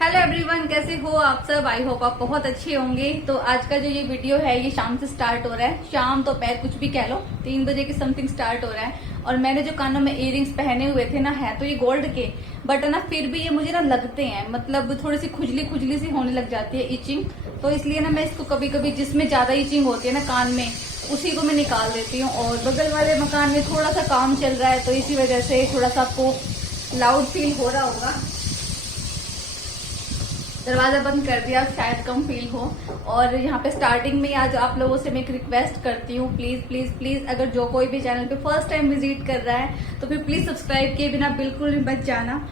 Hello everyone, कैसे हो आप सब। आई होप आप बहुत अच्छे होंगे। तो आज का जो ये वीडियो है ये शाम से स्टार्ट हो रहा है। शाम दोपहर कुछ भी कह लो, 3 बजे के समथिंग स्टार्ट हो रहा है। और मैंने जो कानों में इयररिंग्स पहने हुए थे ना, है तो ये गोल्ड के, बट ना फिर भी ये मुझे ना लगते हैं, मतलब थोड़ी सी खुजली खुजली सी होने लग जाती है, इचिंग। तो इसलिए ना मैं इसको कभी कभी जिसमें ज्यादा इचिंग होती है ना कान में, उसी को मैं निकाल देती हूँ। और बगल वाले मकान में थोड़ा सा काम चल रहा है, तो इसी वजह से थोड़ा सा आपको लाउड फील हो रहा होगा। दरवाजा बंद कर दिया, शायद कम फील हो। और यहाँ पे स्टार्टिंग में आज आप लोगों से मैं एक रिक्वेस्ट करती हूँ, प्लीज प्लीज प्लीज, अगर जो कोई भी चैनल पे फर्स्ट टाइम विजिट कर रहा है तो फिर प्लीज सब्सक्राइब किए बिना बिल्कुल भी मत जाना।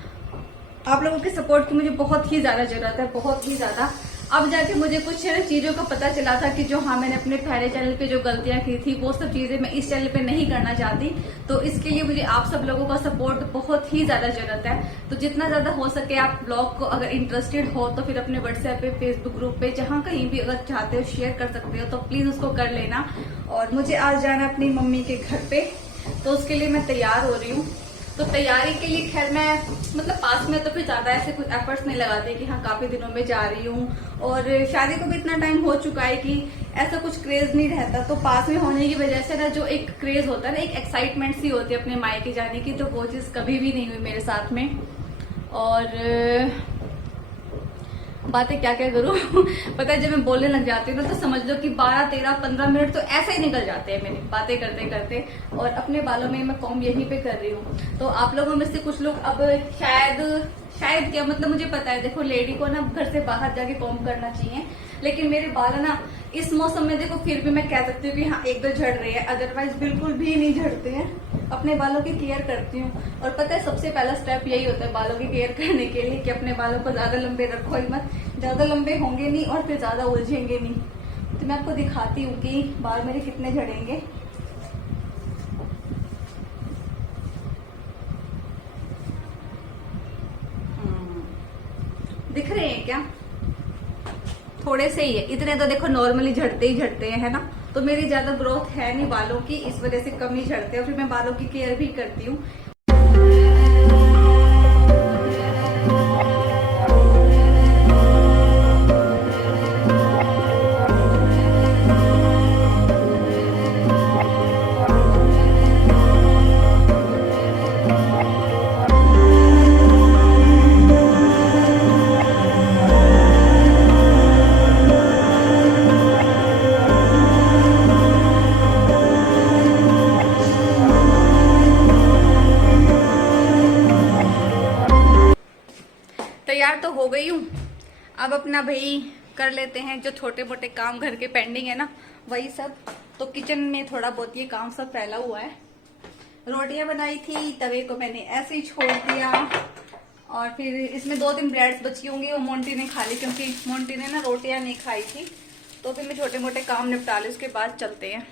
आप लोगों के सपोर्ट की मुझे बहुत ही ज्यादा जरूरत है, बहुत ही ज्यादा। अब जाके मुझे कुछ चीजों का पता चला था कि जो मैंने अपने पहले चैनल पे जो गलतियां की थी वो सब चीजें मैं इस चैनल पे नहीं करना चाहती। तो इसके लिए मुझे आप सब लोगों का सपोर्ट बहुत ही ज्यादा जरूरत है। तो जितना ज्यादा हो सके आप ब्लॉग को अगर इंटरेस्टेड हो तो फिर अपने व्हाट्सएप पे, फेसबुक ग्रुप पे, जहां कहीं भी अगर चाहते हो शेयर कर सकते हो, तो प्लीज उसको कर लेना। और मुझे आज जाना अपनी मम्मी के घर पे, तो उसके लिए मैं तैयार हो रही हूँ। तो तैयारी के लिए खैर मैं मतलब पास में तो फिर ज्यादा ऐसे कुछ एफर्ट्स नहीं लगाते कि हाँ काफी दिनों में जा रही हूँ। और शादी को भी इतना टाइम हो चुका है कि ऐसा कुछ क्रेज नहीं रहता। तो पास में होने की वजह से ना जो एक क्रेज होता है ना, एक एक्साइटमेंट सी होती है अपने मायके जाने की, तो वो चीज कभी भी नहीं हुई मेरे साथ में। और बातें क्या क्या करूं पता है, जब मैं बोलने लग जाती हूँ ना तो समझ लो कि 12, 13, 15 मिनट तो ऐसे ही निकल जाते हैं मेरी बातें करते करते। और अपने बालों में मैं कॉम्ब यहीं पे कर रही हूँ। तो आप लोगों में से कुछ लोग अब शायद क्या मतलब, मुझे पता है, देखो लेडी को ना घर से बाहर जाके कॉम्ब करना चाहिए, लेकिन मेरे बाल ना इस मौसम में देखो फिर भी मैं कह सकती हूँ कि हाँ एक दो झड़ रहे हैं, अदरवाइज बिल्कुल भी नहीं झड़ते हैं। अपने बालों की केयर करती हूँ। और पता है सबसे पहला स्टेप यही होता है बालों की केयर करने के लिए कि अपने बालों को ज्यादा लंबे रखो ही मत, ज्यादा लंबे होंगे नहीं और फिर ज्यादा उलझेंगे नहीं। तो मैं आपको दिखाती हूँ कि बाल मेरे कितने झड़ेंगे। दिख रहे हैं क्या? थोड़े से ही है, इतने तो देखो नॉर्मली झड़ते ही झड़ते हैं, है ना। तो मेरी ज्यादा ग्रोथ है नहीं बालों की, इस वजह से कम ही झड़ते हैं। और फिर मैं बालों की केयर भी करती हूँ। तैयार तो हो गई हूँ। अब अपना भाई कर लेते हैं जो छोटे मोटे काम घर के पेंडिंग है ना, वही सब। तो किचन में थोड़ा बहुत ये काम सब फैला हुआ है। रोटियां बनाई थी, तवे को मैंने ऐसे ही छोड़ दिया। और फिर इसमें 2-3 ब्रेड्स बची होंगी, वो मोंटी ने खा ली क्योंकि मोंटी ने ना रोटियां नहीं खाई थी। तो फिर मैं छोटे मोटे काम निपटा ली, उसके बाद चलते हैं।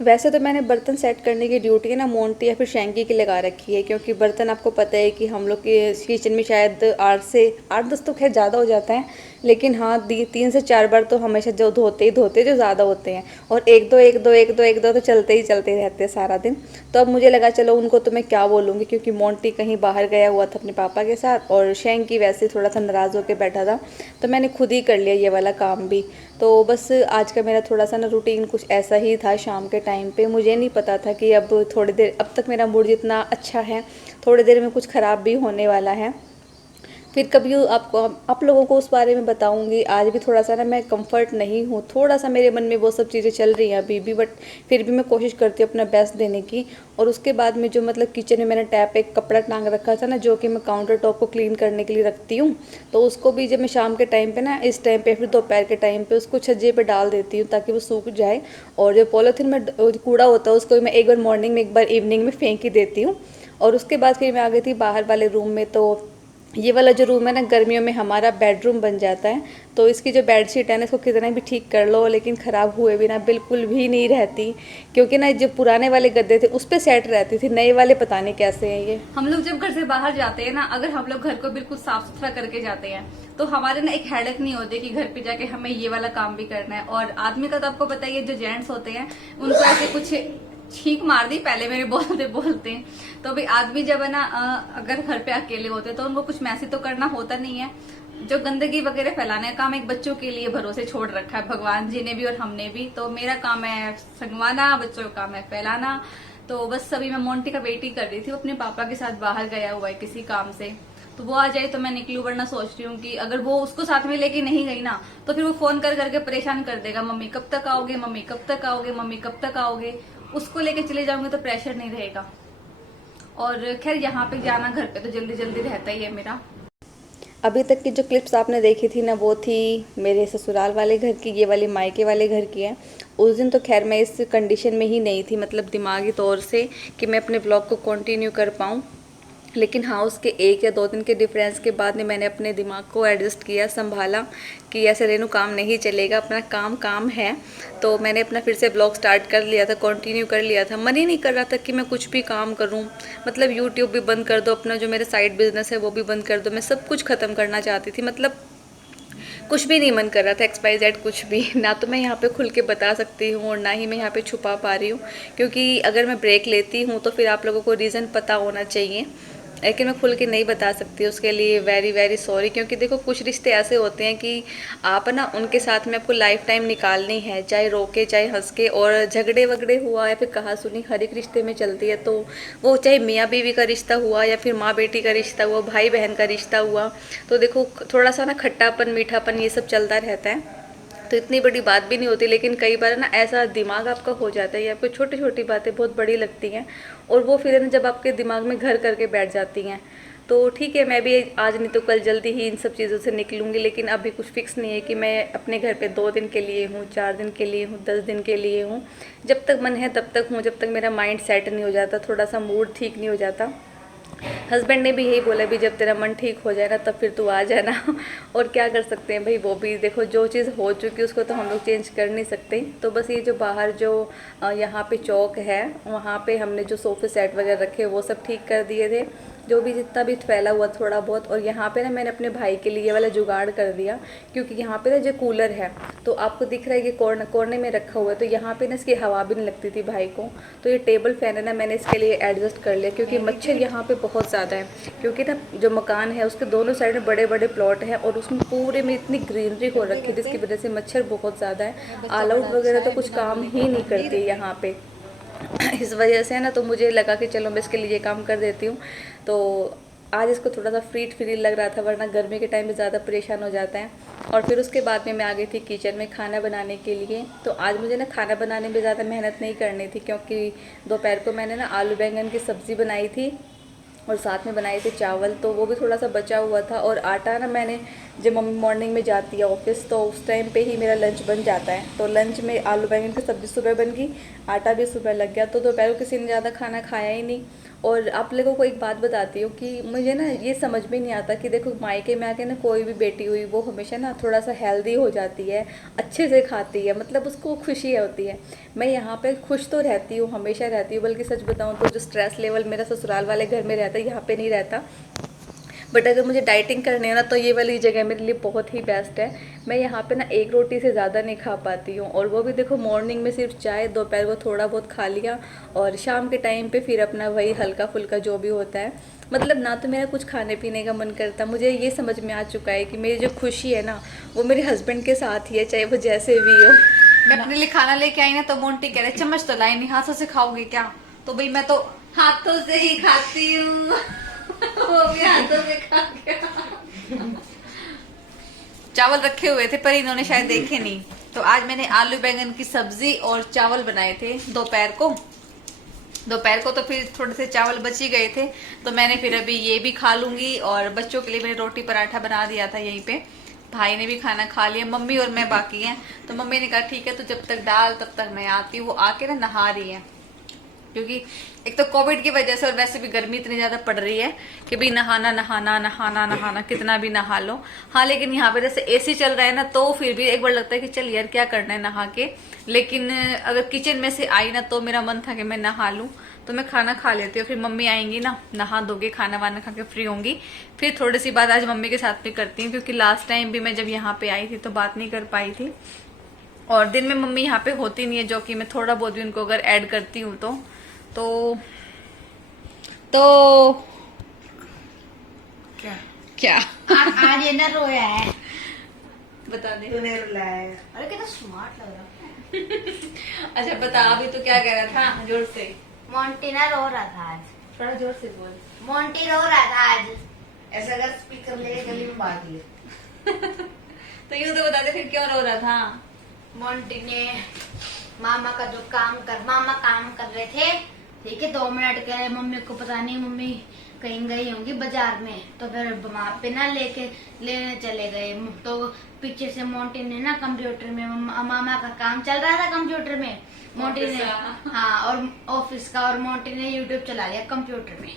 वैसे तो मैंने बर्तन सेट करने की ड्यूटी है ना मोंटी या फिर शैंकी की लगा रखी है, क्योंकि बर्तन आपको पता है कि हम लोग के किचन में शायद 8 से 10 तो खैर ज़्यादा हो जाता है, लेकिन हाँ 3 से 4 बार तो हमेशा जो धोते जो ज़्यादा होते हैं। और एक दो तो चलते ही चलते रहते हैं सारा दिन। तो अब मुझे लगा चलो उनको तो मैं क्या बोलूँगी, क्योंकि मोंटी कहीं बाहर गया हुआ था अपने पापा के साथ और शैंकी वैसे थोड़ा सा नाराज़ होकर बैठा था, तो मैंने खुद ही कर लिया ये वाला काम भी। तो बस आज का मेरा थोड़ा सा ना रूटीन कुछ ऐसा ही था। शाम के टाइम पे मुझे नहीं पता था कि अब थोड़ी देर, अब तक मेरा मूड जितना अच्छा है थोड़ी देर में कुछ ख़राब भी होने वाला है। फिर कभी आपको आप लोगों को उस बारे में बताऊंगी। आज भी थोड़ा सा ना मैं कंफर्ट नहीं हूँ, थोड़ा सा मेरे मन में वो सब चीज़ें चल रही हैं अभी भी, बट फिर भी मैं कोशिश करती हूँ अपना बेस्ट देने की। और उसके बाद में जो मतलब किचन में मैंने टैप एक कपड़ा टांग रखा था ना, जो कि मैं काउंटर टॉप को क्लीन करने के लिए रखती हूँ, तो उसको भी जब मैं शाम के टाइम पे ना, इस टाइम पे फिर दोपहर के टाइम पे उसको छज्जे पे डाल देती हूँ ताकि वो सूख जाए। और जो पॉलीथीन में कूड़ा होता है उसको मैं एक बार मॉर्निंग में एक बार इवनिंग में फेंक ही देती हूँ। और उसके बाद फिर मैं आ गई थी बाहर वाले रूम में। तो ये वाला जो रूम है ना, गर्मियों में हमारा बेडरूम बन जाता है। तो इसकी जो बेडशीट है ना, इसको कितना भी ठीक कर लो लेकिन ख़राब हुए बिना बिल्कुल भी नहीं रहती, क्योंकि ना जो पुराने वाले गद्दे थे उस पर सेट रहती थी, नए वाले पता नहीं कैसे हैं ये। हम लोग जब घर से बाहर जाते हैं ना, अगर हम लोग घर को बिल्कुल साफ सुथरा करके जाते हैं तो हमारे ना एक हेडेक नहीं होती कि घर पे जाके हमें ये वाला काम भी करना है। और आदमी का तो आपको पता ही है, जो जेंट्स होते हैं उनको ऐसे कुछ छींक मार दी पहले मेरे बोलते बोलते। तो अभी आदमी जब है ना अगर घर पे अकेले होते तो उनको कुछ मैसेज तो करना होता नहीं है। जो गंदगी वगैरह फैलाने का काम एक बच्चों के लिए भरोसे छोड़ रखा है भगवान जी ने भी और हमने भी। तो मेरा काम है संगवाना, बच्चों का काम है फैलाना। तो बस अभी मैं मोंटी का वेट ही कर रही थी, वो अपने पापा के साथ बाहर गया हुआ है किसी काम से, तो वो आ जाए तो मैं निकलूं, वरना सोच रही हूँ कि अगर वो उसको साथ में लेके नहीं गई ना तो फिर वो फोन कर करके परेशान कर देगा, मम्मी कब तक आओगे, मम्मी कब तक आओगे, मम्मी कब तक आओगे। उसको लेके चले जाऊंगे तो प्रेशर नहीं रहेगा। और खैर यहाँ पे जाना घर पे तो जल्दी जल्दी रहता ही है मेरा। अभी तक की जो क्लिप्स आपने देखी थी ना वो थी मेरे ससुराल वाले घर की, ये वाली मायके वाले घर की है। उस दिन तो खैर मैं इस कंडीशन में ही नहीं थी, मतलब दिमागी तौर से कि मैं अपने ब्लॉग को कंटिन्यू कर पाऊँ। लेकिन हाँ, उसके 1 या 2 दिन के डिफरेंस के बाद में मैंने अपने दिमाग को एडजस्ट किया, संभाला कि ऐसे रेनू काम नहीं चलेगा, अपना काम काम है। तो मैंने अपना फिर से ब्लॉग स्टार्ट कर लिया था, कंटिन्यू कर लिया था। मन ही नहीं कर रहा था कि मैं कुछ भी काम करूं, मतलब यूट्यूब भी बंद कर दो, अपना जो मेरा साइड बिजनेस है वो भी बंद कर दो, मैं सब कुछ ख़त्म करना चाहती थी। मतलब कुछ भी नहीं मन कर रहा था, XYZ कुछ भी ना। तो मैं यहाँ पे खुल के बता सकती हूँ और ना ही मैं यहाँ पे छुपा पा रही हूँ, क्योंकि अगर मैं ब्रेक लेती हूँ तो फिर आप लोगों को रीज़न पता होना चाहिए, लेकिन मैं खुल के नहीं बता सकती। उसके लिए वेरी वेरी सॉरी। क्योंकि देखो कुछ रिश्ते ऐसे होते हैं कि आप ना उनके साथ में आपको लाइफ टाइम निकालनी है, चाहे रोके चाहे हंस के। और झगड़े वगड़े हुआ या फिर कहा सुनी हर एक रिश्ते में चलती है, तो वो चाहे मियाँ बीवी का रिश्ता हुआ या फिर माँ बेटी का रिश्ता हुआ, भाई बहन का रिश्ता हुआ, तो देखो थोड़ा सा ना खट्टापन मीठापन ये सब चलता रहता है। तो इतनी बड़ी बात भी नहीं होती, लेकिन कई बार ना ऐसा दिमाग आपका हो जाता है या आपको छोटी छोटी बातें बहुत बड़ी लगती हैं, और वो फिर ना जब आपके दिमाग में घर करके बैठ जाती हैं। तो ठीक है, मैं भी आज नहीं तो कल जल्दी ही इन सब चीज़ों से निकलूंगी। लेकिन अभी कुछ फिक्स नहीं है कि मैं अपने घर पे 2 दिन के लिए हूँ, 4 दिन के लिए हूँ, 10 दिन के लिए हूँ। जब तक मन है तब तक हूँ, जब तक मेरा माइंड सेट नहीं हो जाता, थोड़ा सा मूड ठीक नहीं हो जाता। हस्बैंड ने भी यही बोला भी जब तेरा मन ठीक हो जाए ना तब फिर तू आ जाना। और क्या कर सकते हैं भाई, वो भी देखो जो चीज़ हो चुकी उसको तो हम लोग चेंज कर नहीं सकते। तो बस ये जो बाहर जो यहाँ पे चौक है वहाँ पे हमने जो सोफे सेट वगैरह रखे वो सब ठीक कर दिए थे, जो भी जितना भी फैला हुआ थोड़ा बहुत। और यहाँ पे ना मैंने अपने भाई के लिए ये वाला जुगाड़ कर दिया, क्योंकि यहाँ पे ना जो कूलर है तो आपको दिख रहा है कि कोने में रखा हुआ है, तो यहाँ पे ना इसकी हवा भी नहीं लगती थी भाई को। तो ये टेबल फैन है ना मैंने इसके लिए एडजस्ट कर लिया, क्योंकि मच्छर यहाँ पे बहुत ज़्यादा है। क्योंकि ना जो मकान है उसके दोनों साइड में बड़े बड़े प्लॉट है और उसमें पूरे में इतनी ग्रीनरी हो रखी है जिसकी वजह से मच्छर बहुत ज़्यादा है। ऑल आउट वगैरह तो कुछ काम ही नहीं करती है यहाँ पे। इस वजह से ना तो मुझे लगा कि चलो मैं इसके लिए ये काम कर देती हूँ। तो आज इसको थोड़ा सा फ्री लग रहा था, वरना गर्मी के टाइम में ज़्यादा परेशान हो जाता है। और फिर उसके बाद में मैं आ गई थी किचन में खाना बनाने के लिए। तो आज मुझे ना खाना बनाने में ज़्यादा मेहनत नहीं करनी थी, क्योंकि दोपहर को मैंने ना आलू बैंगन की सब्ज़ी बनाई थी और साथ में बनाए थे चावल, तो वो भी थोड़ा सा बचा हुआ था। और आटा ना मैंने जब मम्मी मॉर्निंग में जाती है ऑफिस तो उस टाइम पे ही मेरा लंच बन जाता है, तो लंच में आलू बैंगन की सब्ज़ी सुबह बन गई, आटा भी सुबह लग गया। तो दोपहर को किसी ने ज़्यादा खाना खाया ही नहीं। और आप लोगों को एक बात बताती हूँ कि मुझे ना ये समझ में नहीं आता कि देखो मायके में आके ना कोई भी बेटी हुई वो हमेशा ना थोड़ा सा हेल्दी हो जाती है, अच्छे से खाती है, मतलब उसको खुशी होती है। मैं यहाँ पे खुश तो रहती हूँ, हमेशा रहती हूँ, बल्कि सच बताऊँ तो जो स्ट्रेस लेवल मेरा ससुराल वाले घर में रहता है यहाँ पे नहीं रहता। बट अगर मुझे डाइटिंग करनी है ना तो ये वाली जगह मेरे लिए बहुत ही बेस्ट है। मैं यहाँ पे ना 1 रोटी से ज़्यादा नहीं खा पाती हूँ, और वो भी देखो मॉर्निंग में सिर्फ चाय, दोपहर को थोड़ा बहुत खा लिया, और शाम के टाइम पे फिर अपना वही हल्का फुल्का जो भी होता है। मतलब ना तो मेरा कुछ खाने पीने का मन करता, मुझे ये समझ में आ चुका है कि मेरी जो खुशी है ना वो मेरे हस्बैंड के साथ ही है, चाहे वो जैसे भी हो। मैं अपने लिए खाना लेके आई ना तो मोंटी कह रहे चम्मच तो लाई नहीं, हाथों से खाओगे क्या? तो भाई मैं तो हाथों से ही खाती हूँ। वो भी हाथों से खा गया। चावल रखे हुए थे पर इन्होंने शायद देखे नहीं, तो आज मैंने आलू बैंगन की सब्जी और चावल बनाए थे दोपहर को तो फिर थोड़े से चावल बच ही गए थे, तो मैंने फिर अभी ये भी खा लूंगी। और बच्चों के लिए मैंने रोटी पराठा बना दिया था यहीं पे, भाई ने भी खाना खा लिया, मम्मी और मैं बाकी हैं। तो मम्मी ने कहा ठीक है तो जब तक डाल तब तक मैं आती हूँ। वो आके ना नहा रही है, क्योंकि एक तो कोविड की वजह से और वैसे भी गर्मी इतनी ज्यादा पड़ रही है कि भाई नहाना कितना भी नहा लो। हाँ लेकिन यहाँ पे जैसे एसी चल रहा है ना तो फिर भी एक बार लगता है कि चल यार क्या करना है नहा के। लेकिन अगर किचन में से आई ना तो मेरा मन था कि मैं नहा लूं, तो मैं खाना खा लेती हूँ। फिर मम्मी आएंगी ना, नहा धोगे खाना वाना खा के फ्री होंगी, फिर थोड़ी सी बात आज मम्मी के साथ भी करती हूँ, क्योंकि लास्ट टाइम भी मैं जब यहाँ पे आई थी तो बात नहीं कर पाई थी। और दिन में मम्मी यहाँ पे होती नहीं है, जो कि मैं थोड़ा बहुत भी उनको अगर ऐड करती हूँ तो क्या आज ये ना रोया है। बता दे। तूने रुलाया है। अरे कितना स्मार्ट लग रहा अच्छा बता, अभी तो क्या कह रहा था जोर से? है। मोंटी ना रो रहा था आज। थोड़ा जोर से बोल। मोंटी रो रहा था आज। ऐसा अगर स्पीकर लेके गली में बात ही तो यूँ तो बता दे फिर क्यों रो रहा था? मोंटी ने मामा काम कर रहे थे, ठीक है, 2 मिनट के लिए। मम्मी को पता नहीं, मम्मी कहीं गई होंगी बाजार में, तो फिर वहां पे ना लेने चले गए। तो पीछे से मोंटी ने ना कंप्यूटर में, मामा का काम चल रहा था कंप्यूटर में, मोंटी ने, हाँ, और ऑफिस का, और मोंटी ने यूट्यूब चला लिया कंप्यूटर में।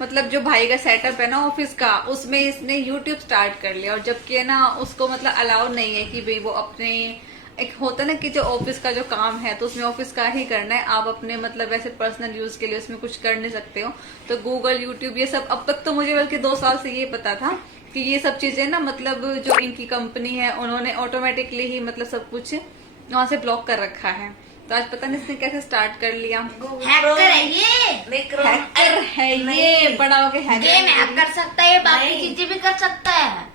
मतलब जो भाई का सेटअप है ना ऑफिस का, उसमें इसने यूट्यूब स्टार्ट कर लिया, और जबकि है ना उसको मतलब अलाउ नहीं है कि भाई वो अपने, एक होता है ना कि जो ऑफिस का जो काम है तो उसमें ऑफिस का ही करना है, आप अपने मतलब ऐसे पर्सनल यूज के लिए उसमें कुछ कर नहीं सकते हो। तो गूगल, यूट्यूब, ये सब अब तक तो मुझे बल्कि 2 साल से ये पता था कि ये सब चीजें ना मतलब जो इनकी कंपनी है उन्होंने ऑटोमेटिकली ही मतलब सब कुछ वहां से ब्लॉक कर रखा है। तो आज पता नहीं इसने कैसे स्टार्ट कर लिया। हैकर है ये। हैकर है ये, बड़ा होके हैकर गेम हैक कर सकता है, बाकी चीजें भी कर सकता है।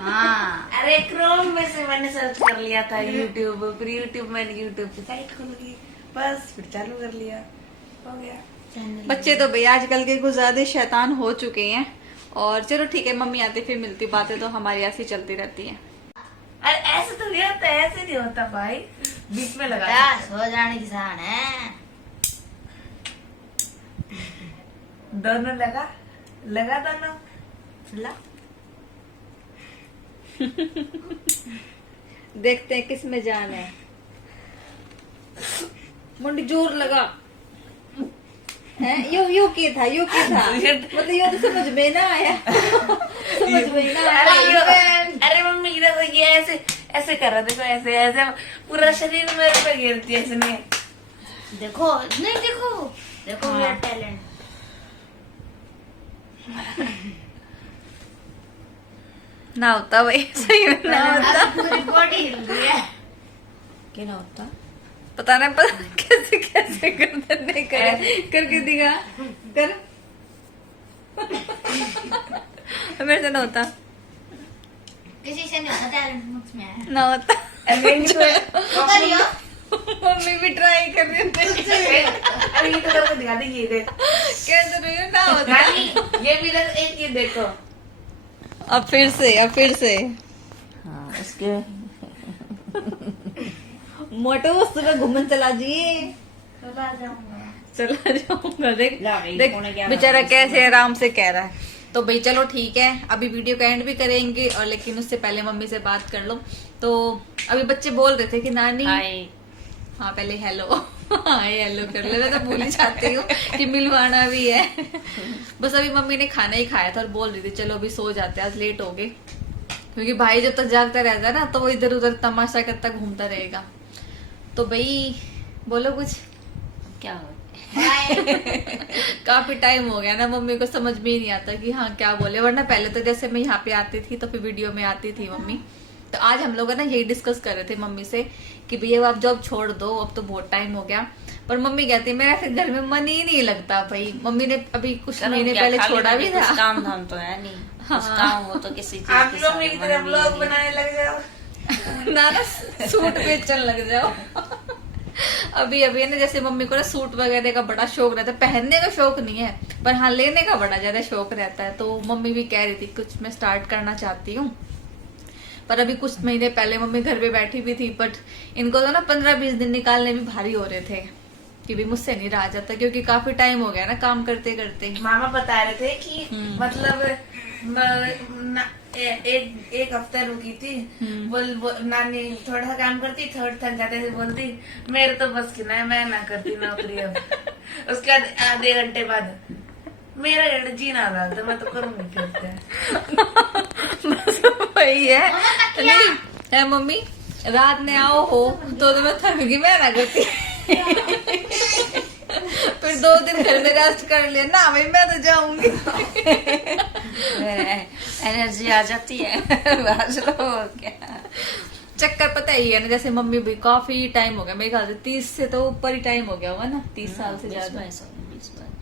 हाँ, अरे क्रोम में से मैंने सर्च कर लिया था यूट्यूब, फिर मैंने यूट्यूब की साइट खोल ली, बस फिर चालू कर लिया, हो गया। बच्चे तो भैया आजकल के कुछ ज्यादा शैतान हो चुके हैं। और चलो ठीक है, मम्मी आती फिर मिलती, बातें तो हमारी ऐसी चलती रहती हैं। अरे ऐसे तो नहीं होता, ऐसे नहीं होता भाई, बीच में लगा बस हो जाने किसान है। दोनों लगा दोनों ला। देखते हैं किस में जान है। मुंडी जोर लगा है, यू की था मतलब ये तो समझ में ना आया। समझ में ना आया। अरे मम्मी देखो ये ऐसे कर रहा, देखो ऐसे पूरा शरीर मेरे पे गिरती है इसने। देखो नहीं, देखो मेरा टैलेंट। ना होता भाई, सही में ना होता। पूरी बॉडी हिल रही है। क्या ना होता, पता नहीं कैसे करते करके दिखा कर। मेरे से ना होता, किसी से नहीं होता, टैलेंट मुझ में है। ना होता। तो करियो। मम्मी भी ट्राई कर रही थी। अरे ये तो करके दिखा दे, ये देख कैसे रही हो? ना होता। रानी, ये भी देख, एक ये देखो। अब फिर से हाँ उसके मोटो सुबह घूमन चला जी, चला जाऊंगा। चला जाऊंगा। देख जा भाई, देख उन्हें क्या बेचारा मालूम कैसे आराम से कह रहा है। तो भाई चलो ठीक है, अभी वीडियो का एंड भी करेंगे, और लेकिन उससे पहले मम्मी से बात कर लो। तो अभी बच्चे बोल रहे थे कि नानी, हाँ पहले हेलो हाय हेलो कर ले, मैं तो भूल ही जाती हूँ कि मिलवाना भी है। बस अभी मम्मी ने खाना ही खाया था और बोल रही थी चलो अभी सो जाते हैं, आज लेट हो गए, क्योंकि भाई जब तक जागता रहता है ना तो वो इधर उधर तमाशा करता घूमता रहेगा। तो भाई बोलो कुछ। क्या हो। काफी टाइम हो गया ना, मम्मी को समझ में ही नहीं आता कि हाँ क्या बोले, वरना पहले तो जैसे मैं यहाँ पे आती थी तो फिर वीडियो में आती थी मम्मी। तो आज हम लोग ना यही डिस्कस कर रहे थे मम्मी से कि भैया आप जॉब छोड़ दो, अब तो बहुत टाइम हो गया। पर मम्मी कहती है मेरा फिर घर में मन ही नहीं लगता। भाई मम्मी ने अभी कुछ महीने पहले छोड़ा भी था। काम धाम तो है नहीं, हाँ। कुछ काम हो तो किसी चीज आप के लोग साथ मेरी मन तरह भी ब्लॉग नहीं। बनाने लग जाओ। ना सूट बेचने लग जाओ। अभी अभी है ना, जैसे मम्मी को ना सूट वगैरह का बड़ा शौक रहता है, पहनने का शौक नहीं है पर हाँ लेने का बड़ा ज्यादा शौक रहता है। तो मम्मी भी कह रही थी कुछ मैं स्टार्ट करना चाहती हूँ। पर अभी कुछ महीने पहले मम्मी घर पे बैठी भी थी, बट इनको तो ना 15-20 दिन निकालने भी भारी हो रहे थे कि भी मुझसे नहीं रहा जाता, क्योंकि काफी टाइम हो गया ना काम करते करते। मामा बता रहे थे कि मतलब एक हफ्ता रुकी थी, नानी थोड़ा सा काम करती, थोड़ा थक जाते थे, बोलती मेरे तो बस की ना है, मैं ना करती नौकरी अब। उसके बाद आधे घंटे बाद मेरा घर जीना रहा तो मैं तो करूंगी क्या। बस वही है। नहीं है मम्मी, रात में आओ हो तो मैं थक गई, मैं ना करती। फिर 2 दिन घर में रेस्ट कर लिया ना भाई, मैं तो जाऊंगी। एनर्जी आ जाती है। क्या चक्कर पता ही है ना, जैसे मम्मी भी काफी टाइम हो गया मेरे ख्याल से 30 से तो ऊपर ही टाइम हो गया होगा ना, 30 साल से ज्यादा।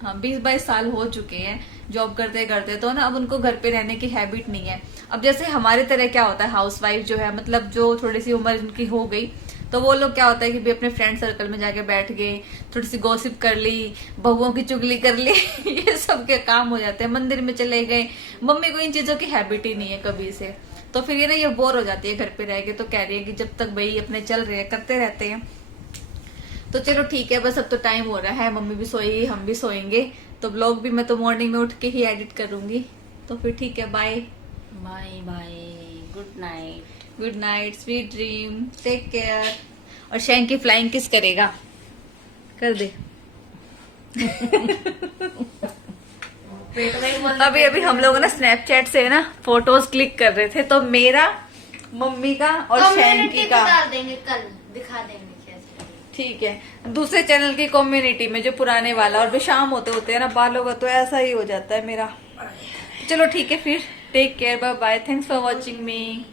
हाँ 20-22 साल हो चुके हैं जॉब करते करते, तो ना अब उनको घर पे रहने की हैबिट नहीं है। अब जैसे हमारे तरह क्या होता है, हाउसवाइफ जो है मतलब जो थोड़ी सी उम्र उनकी हो गई, तो वो लोग क्या होता है कि भी अपने फ्रेंड सर्कल में जाके बैठ गए, थोड़ी सी गॉसिप कर ली, बहुओं की चुगली कर ली ये सब के काम हो जाते हैं, मंदिर में चले गए। मम्मी को इन चीजों की हैबिट ही नहीं है कभी से, तो फिर ये ना ये बोर हो जाती है घर पे रह के, तो कह रही है कि जब तक भाई अपने चल रहे हैं करते रहते हैं। तो चलो ठीक है, बस अब तो टाइम हो रहा है, मम्मी भी सोएगी हम भी सोएंगे, तो ब्लॉग भी मैं तो मॉर्निंग में उठ के ही एडिट करूंगी। तो फिर ठीक है, bye bye bye, good night. Good night, sweet dream, take care. और शैंक की फ्लाइंग किस करेगा, कर दे पेट में ही बोल अभी अभी हम लोग ना स्नैपचैट से ना फोटोज क्लिक कर रहे थे, तो मेरा, मम्मी का और शैंकी कम्युनिटी का, बता देंगे कल, दिखा देंगे कैसे। ठीक है, दूसरे चैनल की कम्युनिटी में जो पुराने वाला, और भी शाम होते होते है ना बालों का, तो ऐसा ही हो जाता है मेरा। चलो ठीक है फिर, take care, bye bye, thanks for watching me.